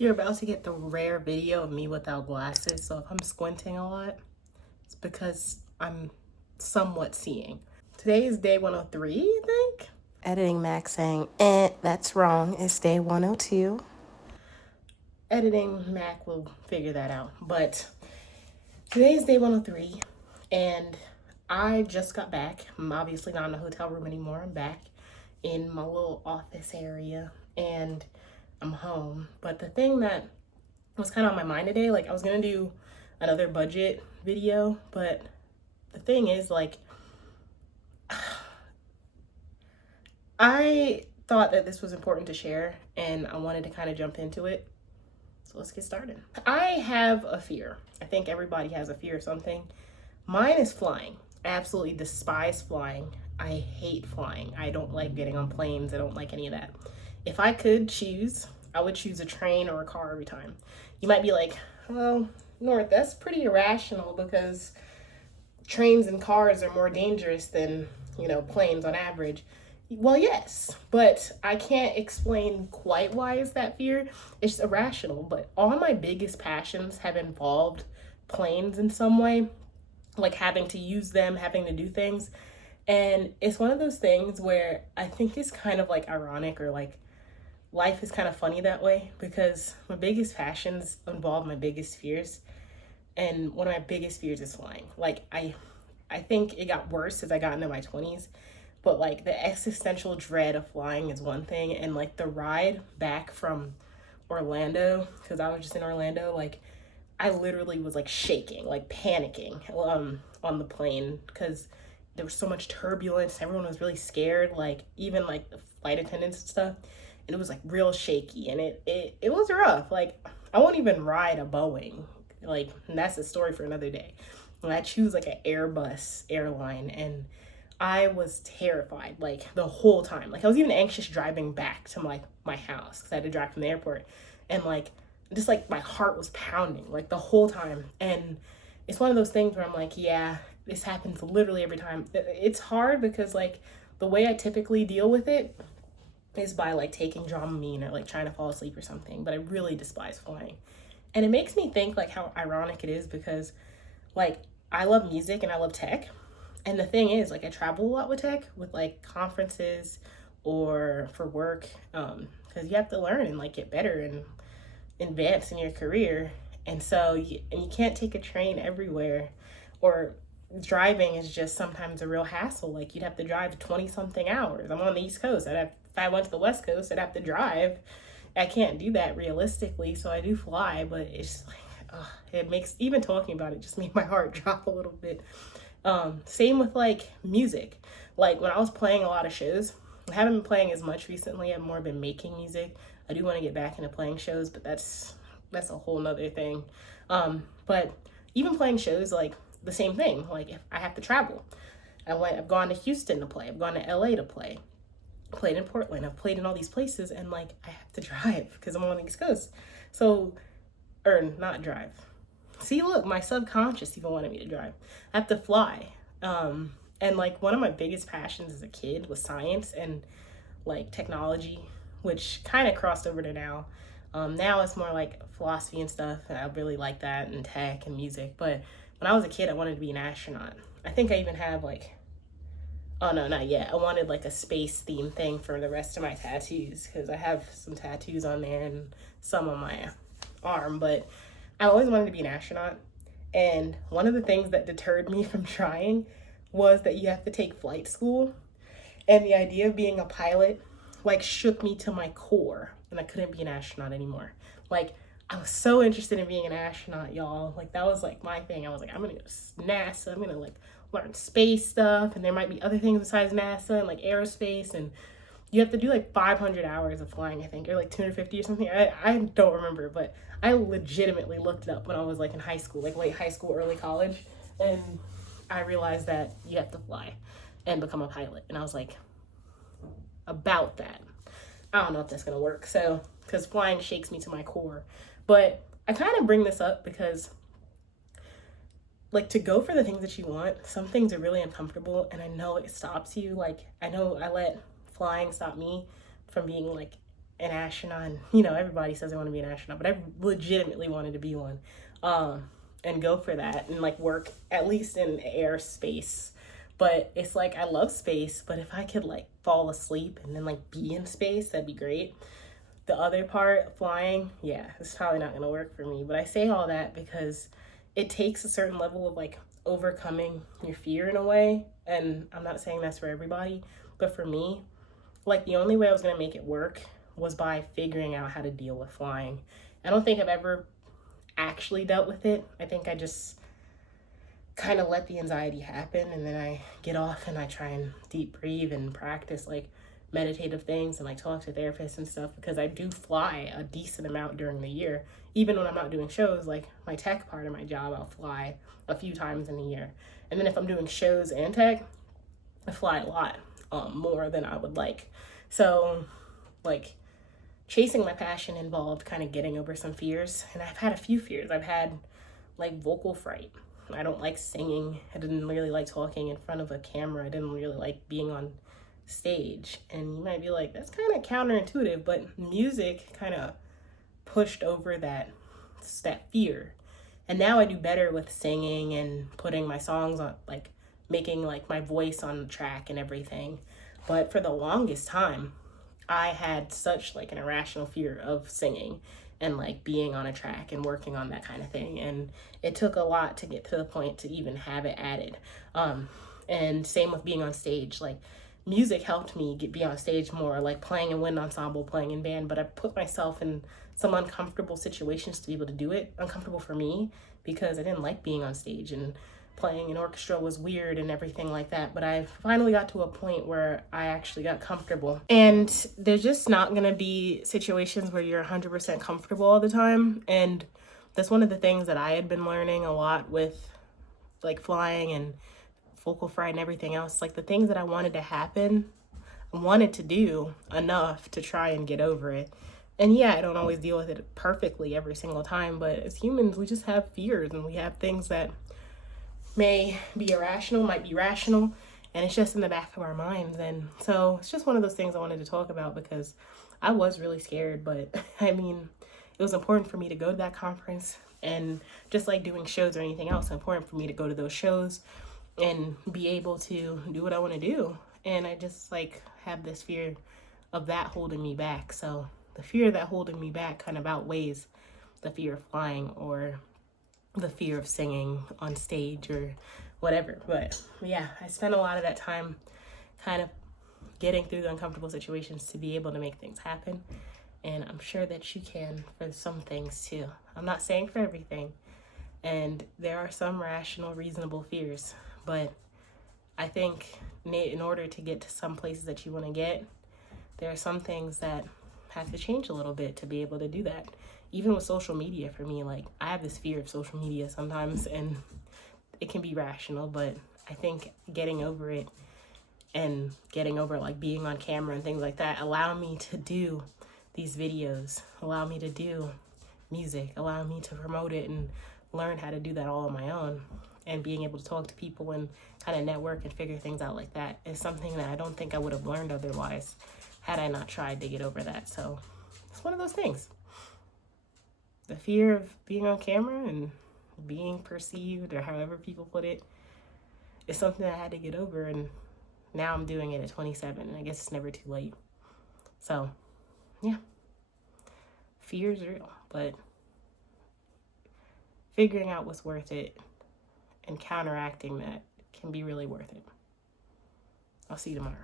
You're about to get the rare video of me without glasses, so if I'm squinting a lot, it's because I'm somewhat seeing. Today is day 103, I think. Editing Mac saying, that's wrong. It's day 102. Editing Mac will figure that out. But today is day 103, and I just got back. I'm obviously not in a hotel room anymore. I'm back in my little office area, and I'm home. But the thing that was kind of on my mind today, like I was gonna do another budget video, but the thing is, like, I thought that this was important to share and I wanted to kind of jump into it. So let's get started. I have a fear. I think everybody has a fear of something. Mine is flying. I absolutely despise flying. I hate flying. I don't like getting on planes. I don't like any of that. If I could choose, I would choose a train or a car every time. You might be like, well, North, that's pretty irrational because trains and cars are more dangerous than, planes on average. Well, yes, but I can't explain quite why is that fear. It's irrational, but all my biggest passions have involved planes in some way, like having to use them, having to do things. And it's one of those things where I think it's kind of like ironic, or like life is kind of funny that way, because my biggest passions involve my biggest fears. And one of my biggest fears is flying. Like I think it got worse as I got into my 20s, but like the existential dread of flying is one thing, and like the ride back from Orlando, because I was just in Orlando, like I literally was like shaking, like panicking on the plane, because there was so much turbulence. Everyone was really scared, like even like the flight attendants and stuff, and it was like real shaky, and it was rough. Like I won't even ride a Boeing, like, and that's a story for another day. When I choose like an Airbus airline, and I was terrified like the whole time. Like I was even anxious driving back to my house because I had to drive from the airport, and like just like my heart was pounding like the whole time. And it's one of those things where I'm like, yeah, this happens literally every time. It's hard because like the way I typically deal with it is by like taking Dramamine or like trying to fall asleep or something. But I really despise flying, and it makes me think like how ironic it is because like I love music and I love tech. And the thing is, like, I travel a lot with tech, with like conferences or for work, because you have to learn and like get better and advance in your career. And so, and you can't take a train everywhere, or driving is just sometimes a real hassle. Like, you'd have to drive 20 something hours. I'm on the East Coast. If I went to the West Coast, I'd have to drive. I can't do that realistically, so I do fly, but it's like, it makes, even talking about it just made my heart drop a little bit. Same with like music. Like when I was playing a lot of shows, I haven't been playing as much recently. I've more been making music. I do want to get back into playing shows, but that's a whole nother thing. But even playing shows, like the same thing. Like if I have to travel, I've gone to Houston to play. I've gone to LA to play. Played in Portland. I've played in all these places, and like I have to drive because I'm on the East Coast. So, or not drive. See, look, my subconscious even wanted me to drive. I have to fly. And like one of my biggest passions as a kid was science and like technology, which kind of crossed over to now. Now it's more like philosophy and stuff, and I really like that, and tech and music. But when I was a kid, I wanted to be an astronaut. I think I even have like, oh no, not yet. I wanted like a space theme thing for the rest of my tattoos, because I have some tattoos on there and some on my arm. But I always wanted to be an astronaut. And one of the things that deterred me from trying was that you have to take flight school. And the idea of being a pilot like shook me to my core, and I couldn't be an astronaut anymore. Like I was so interested in being an astronaut, y'all. Like that was like my thing. I was like, I'm gonna go to NASA. I'm gonna like learn space stuff, and there might be other things besides NASA and like aerospace, and you have to do like 500 hours of flying, I think, or like 250 or something. I don't remember, but I legitimately looked it up when I was like in high school, like late high school, early college, and I realized that you have to fly and become a pilot. And I was like, about that. I don't know if that's gonna work. So, because flying shakes me to my core. But I kind of bring this up because, like, to go for the things that you want, some things are really uncomfortable, and I know it stops you. Like, I know I let flying stop me from being like an astronaut. And, everybody says they want to be an astronaut, but I legitimately wanted to be one. And go for that and like work at least in airspace. But it's like, I love space, but if I could like fall asleep and then like be in space, that'd be great. The other part, flying, yeah, it's probably not gonna work for me. But I say all that because it takes a certain level of like overcoming your fear in a way. And I'm not saying that's for everybody, but for me, like the only way I was gonna make it work was by figuring out how to deal with flying. I don't think I've ever actually dealt with it. I think I just kind of let the anxiety happen, and then I get off and I try and deep breathe and practice like meditative things and like talk to therapists and stuff, because I do fly a decent amount during the year. Even when I'm not doing shows, like my tech part of my job, I'll fly a few times in a year. And then if I'm doing shows and tech, I fly a lot, more than I would like. So like chasing my passion involved kind of getting over some fears. And I've had a few fears. I've had like vocal fright. I don't like singing. I didn't really like talking in front of a camera. I didn't really like being on stage. And you might be like, that's kind of counterintuitive, but music kind of pushed over that fear. And now I do better with singing and putting my songs on, like making like my voice on the track and everything. But for the longest time, I had such like an irrational fear of singing and like being on a track and working on that kind of thing. And it took a lot to get to the point to even have it added. And same with being on stage. Like music helped me be on stage more, like playing in wind ensemble, playing in band, but I put myself in some uncomfortable situations to be able to do it. Uncomfortable for me because I didn't like being on stage, and playing in orchestra was weird and everything like that. But I finally got to a point where I actually got comfortable. And there's just not gonna be situations where you're 100% comfortable all the time. And that's one of the things that I had been learning a lot with like flying and vocal fry and everything else. Like the things that I wanted to happen, I wanted to do enough to try and get over it. And yeah, I don't always deal with it perfectly every single time, but as humans, we just have fears and we have things that may be irrational, might be rational, and it's just in the back of our minds. And so it's just one of those things I wanted to talk about because I was really scared, but I mean, it was important for me to go to that conference, and just like doing shows or anything else, it's important for me to go to those shows and be able to do what I want to do. And I just like have this fear of that holding me back. So the fear of that holding me back kind of outweighs the fear of flying or the fear of singing on stage or whatever. But yeah, I spent a lot of that time kind of getting through the uncomfortable situations to be able to make things happen. And I'm sure that you can for some things too. I'm not saying for everything. And there are some rational, reasonable fears. But I think in order to get to some places that you want to get, there are some things that have to change a little bit to be able to do that. Even with social media, for me, like I have this fear of social media sometimes, and it can be rational, but I think getting over it and getting over like being on camera and things like that allow me to do these videos, allow me to do music, allow me to promote it and learn how to do that all on my own. And being able to talk to people and kind of network and figure things out like that is something that I don't think I would have learned otherwise had I not tried to get over that. So it's one of those things. The fear of being on camera and being perceived, or however people put it, is something I had to get over, and now I'm doing it at 27, and I guess it's never too late. So, yeah. Fear is real, but figuring out what's worth it and counteracting that can be really worth it. I'll see you tomorrow.